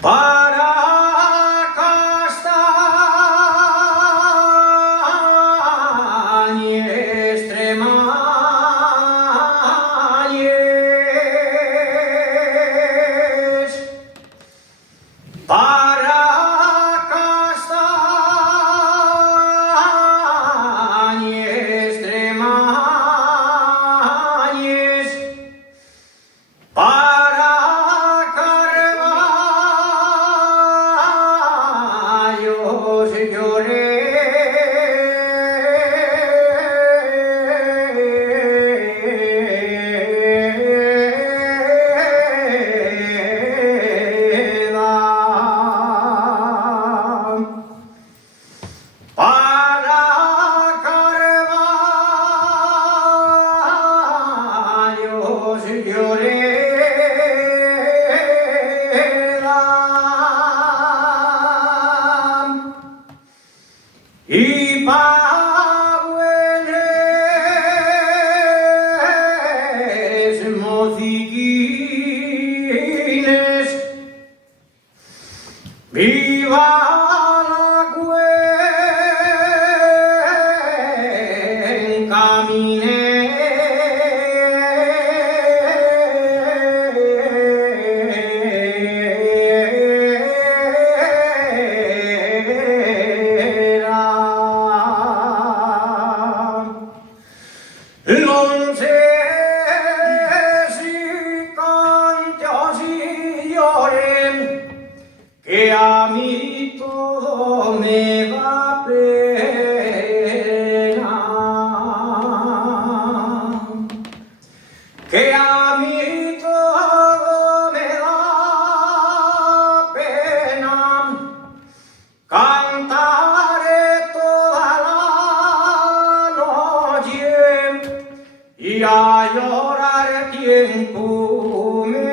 para castañes extremañes, para castañes extremañes, para carballos lloré. Para carballos lloré y pabueles mociquines, viva la cuenca non sé si canto si lloren, que a mí todo me da pena, que a mí todo me da pena, cantaré toda la noche y a llorar tiempo me